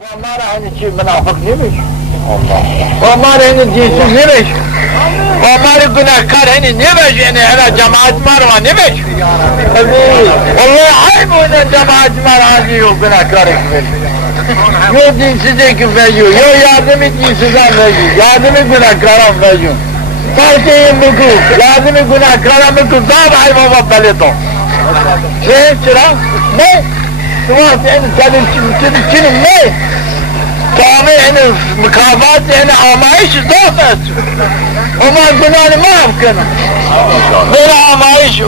Onlar aynı şey münafık demiş. Onlar hani dinsiz demiş. Onlar günahkar hani demiş yani hele cemaat var demiş. Vallahi ay bu ne cemaat var hadi yok günahkar ekmek. Yok dinsiz ekmek veriyor. Yok yardımı dinsizden veriyor. Yardımı günahkaran veriyor. Partiyin buku. Yardımı günahkaran buku. Zab hayvan ve beleton. Ne çıra? Ne? Tuvat yani senin ne? Tamam yani mukavvat yani amayış zafet. Ama günahını mahkeme. Böyle amayış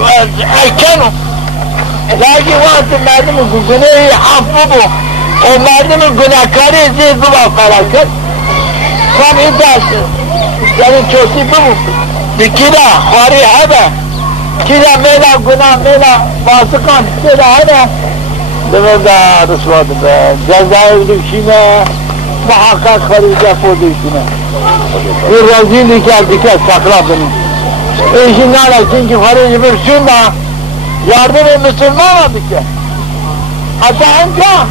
erken. Lakin vakti merdimin günahı affı bu. O merdimin günahkarı zirdi var felaket. Tam iddiası. Yani çoğusu bu mu? Bir kira, hori hebe. Kira mela günah mela fasıkan. Kira hebe. Demek daha rısvadı be. Cezaevli işine. Muhakkak harika koydu işine. Bir rezillik geldik sakla beni. İşin ala çünkü harici bir şunda yardımı Müslüman oldu ki. Hatta imkan.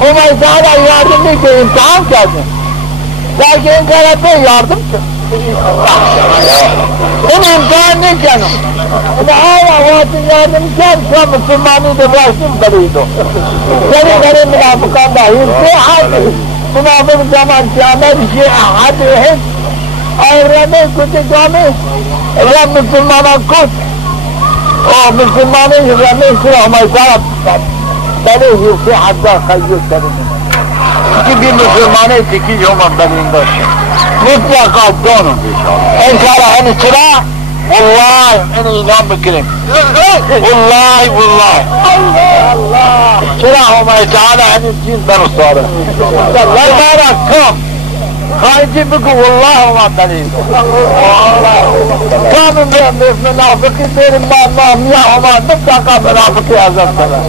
O meyzana yardım değil ki imtihan geldi. Lakin imkanı yardım ki. Onun imtihan ne canım? Ama hala vaktin yardım gel şu Müslümanı da bıraksın kalıydı. Senin münafıkan da hırsı hadi. Münafık zaman kâmet ki hadi hiç ayrımı kutacağımı Rab Müslümana kut. O Müslümanı yürümeyi sıramayı sarıp beni hırsı hatta kayyut senin. Çünkü bir Müslümanı dikiş olmam benimde. Mutlaka donun. İnşallah hani sıra vallahi en inan bıkırım. Vallahi. Allah. Sıra olmayı Teala hani din ben ustarı. Varmara kam. Kayıcı bıkı vallahi olmam benim. Kamın bir münafıkı derim mağmiyah olmam. Mutlaka münafıkı yazar sana.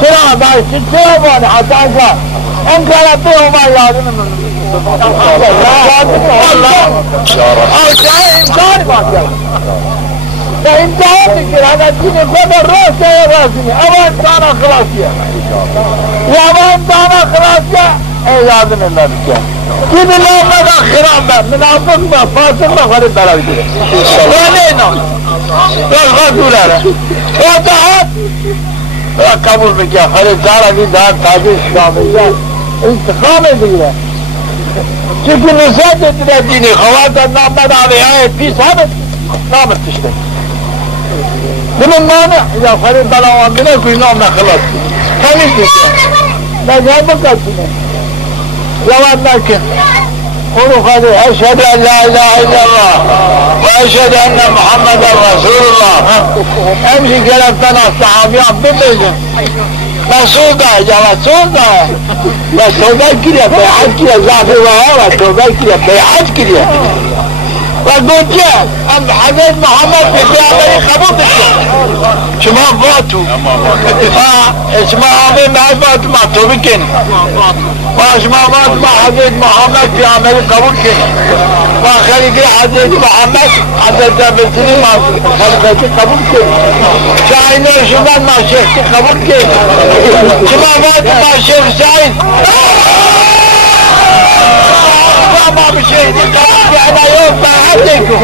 Sıra da işte sıra var hatta Ankara bir olmay yardımı mı? Allah! Aşağı imtihan bak ya! Ya imtihan dikir, hadi dini kadar rastaya rastini, ama imtihana kılas ya! Ya ama imtihana kılas ya! Ey yardım ederdik ya! Kimin olmadan kıram ben, münafık mı, fasık mı, garip beraber? Öyle inan! Başka durara! O da bırak kabul mü ki? Halil Zara bir daha tabi İslam'ıyla intikam ediyor. Çünkü nusret ettiler dini. Havada namad abi ayet pis habet. Namad işte. Bunun manı ya Halil Zara bile kuyunağına kılas. Temiz diyor. Ben yapmak kaçını. Yalanlar ki. Onu Halil eşhedü en la ilahe illallah ve eşhedü enne Muhammeden Resulullah. Hemşi geleften sahabiyam bilmeyeceğim. Resul da ya Resul da. Ve tövbe kiriyor, beyat kiriyor, zafi var ve tövbe kiriyor, beyat kiriyor. Ve gönce, Hazreti Muhammed bir peygamberi kabul ediyor. Şuma vatu. Şuma amin mehmet mahtubu kin. Ve şuma vatu Hazreti Muhammed peygamberi kabul kin. Ve halifeti Hazreti Muhammed, Hazreti Ebesi'nin halifeti kabul kin. Şahinler şundan maşehti kabul kin. Şuma vatu maşeh Hüseyin. Ama bir şey değil, yani yok da hadikum.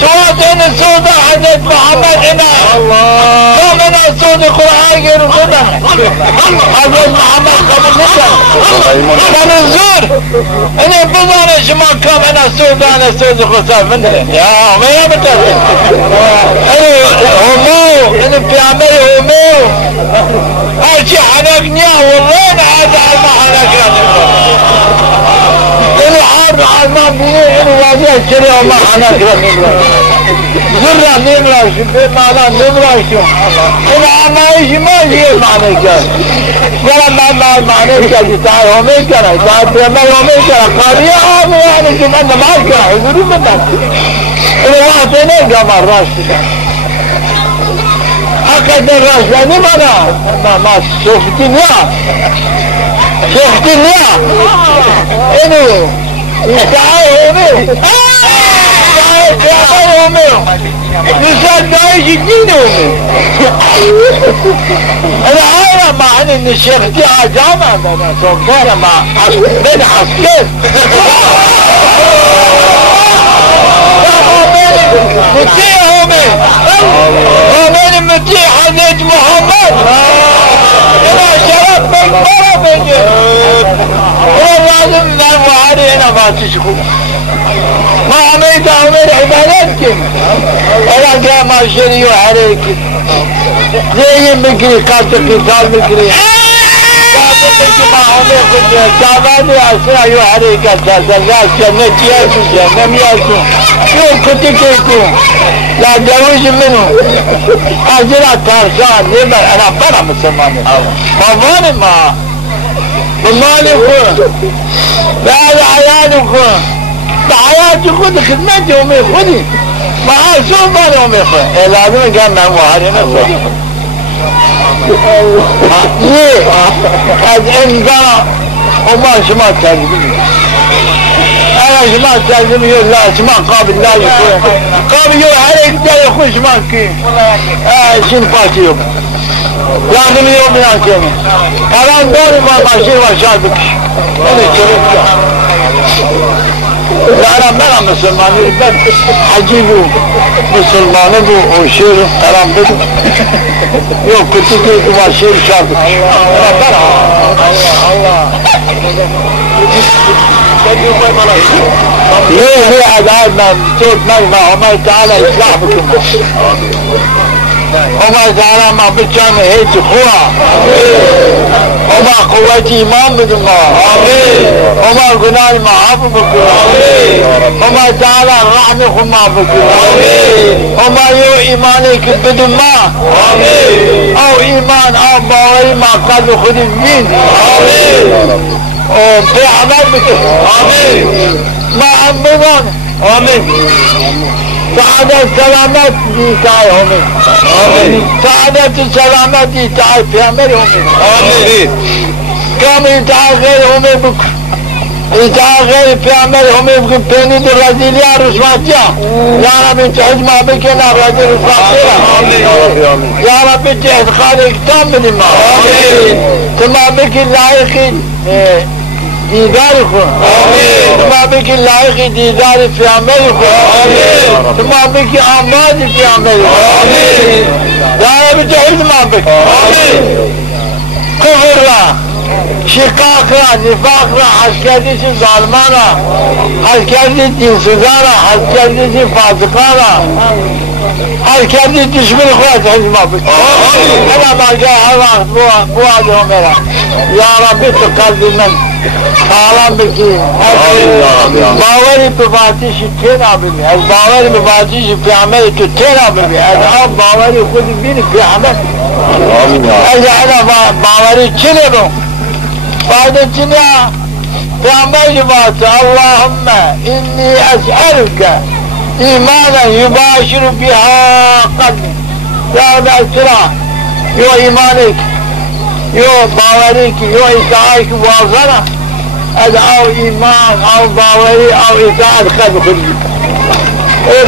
Tuğatını suda Hazreti Muhammed ina. Kamena suda Kur'an görüldü de. Hazreti Muhammed kabul eder. Bana zor. Hani bu zor işi makam ina suda Kur'an. Ya Ömer'e mi tabi? Hani homo, hani peyamberi homo. Her şey hanak niye vallahi ne azal mahanak yazıyor. Ini Alman bunu vaziyet içeri olma hanak yazıyor. Zırra nimraşım, bir mana nimraşım. Ini anlayışım var yer manek yaz. Yalan ben manek yaz, İsa'yı homek yara, İsa'yı peygamber homek yara. Kariye abi yani ki ben de mark yara, huzurum mu ben? Ini vakti ne gamar raştıda. Hakikaten raşlanı bana. Ama şeftin ya. Şeftin ya. Ini İsa'yı homek. عايز يا أمي نصدقش الدين أمي أنا عارف مع إن الشيخ دي عجامة أنا صغيرة مع من عسكر مطيع أمي أمي مطيع حضرت محمد أنا شرف من مرة لازم من وعلي أنا ما تشكو ما عميت عمر عبادتك أنا قام أشري عليك زي بكري قاتل قتال بكري قاتل ما عمر قد تعباني أسرع عليك أساسا لا سنة ياسو جنم ياسو يوم كنت كيكو لا جوز منه أجل تارشان لما أنا برا مسلماني ما ما بمالك بعد عيالك بحياتي خذ خدمتي أمي خذي ما شو بالي أمي خذ لازم كان مع مهارينا صديق ليه قد انقرأ وما شما تهزمني أنا شما تهزمني لا شما قابل لا يكون قابل يوم عليك دا يخش ماكي شين فاتي يوم لازم يوم من الكلمة أنا دوري ما ماشي وشابك أنا كريم أنا مرة مسلماني بس عجيبه مسلماني بو وشير كلام بدو يوم كنت كيف ما شير شابك أنا مرة ليه عذابنا صوت نغمة وما تعالى يصلح بكم وما تعالى ما بتشان هيك خوا وما قوة إيمان بدم وما قناة ما عفبك وما تعالى رحمة ما بك وما يو إيمانك بدم أو إيمان أو باوري ما قد خد الدين في عملك ما عمبضان سعادة سلامت دي تعي همي سعادة سلامت دي تعي في عمل همي كم يتعي غير همي بك يتعي غير في عمل همي بك بيني دي الرزيلية رسواتيا يا رب انت حجمة بكنا الرزيل رسواتيا يا رب انت ادخالي اكتام من الماء ثم بك اللايقين ديداركم ثم بك اللايق ديدار في عملكم ثم بك أعمال في عملكم يا رب تحرم ما بك كفر لا شقاق لا نفاق لا حسكاتي ظالمانا حسكاتي دين سزانا حسكاتي فاسقانا حسكاتي تشمل اخوات حرم ما بك انا ما جاء الله بوعدهم يا رب تقلبي من سلام بکی باوری به باتیش تینا ببین از باوری به باتیش به عمل تو تینا ببین از آب باوری خود بینی به عمل از انا باوری چنه بو بعد چنه به عمل بات اللهم اینی اسألك ایمانا یباشر بها قلبی یا بأسرع یو ایمانک یو باوری کی یو اطاعت کی واضحه ادعو ایمان او باوری او اطاعت خلق خلقی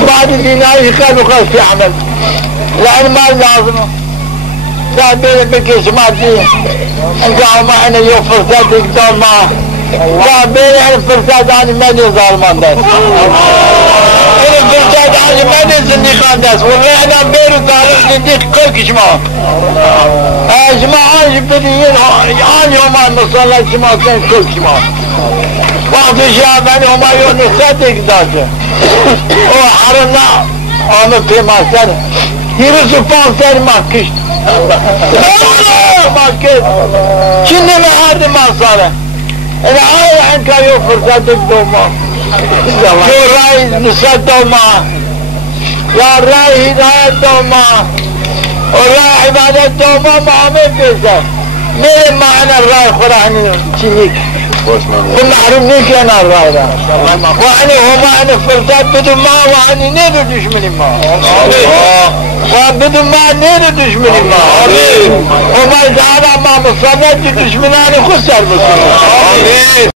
بعد دینایی خلق خلق فی عمل لان ما لازمه لا بين بكيش ما دي انقعوا معنا يوم فرصات يقدر معه لا بين الفرصات انا ما دي ظالمان داس الفرصات انا ما دي زنديقان داس والله انا بين ظالم زنديق كل كشماء جماعة جبديين عن يوم المصلى جماعة كل كشماء وقت الشعبان هما يوم نصاتي قداسه وحرنا عمل في ما سنة يرسو فانسان ما كشت ما كشت شنو هذا ما صار انا عايز عنك يوم فرصتك دوما يا راي نصات دوما يا راي هداية دوما وراي عبادة دوما ما عمل بيسا مين معنى الراي خرعني شنيك كل حرمنيك انا الراي ده وعني هما انا فرصات بدون ما وعني نيدو دشمني ما وبدون ما نيدو دشمني ما وما يزعل ما مصابات دشمناني خسر بس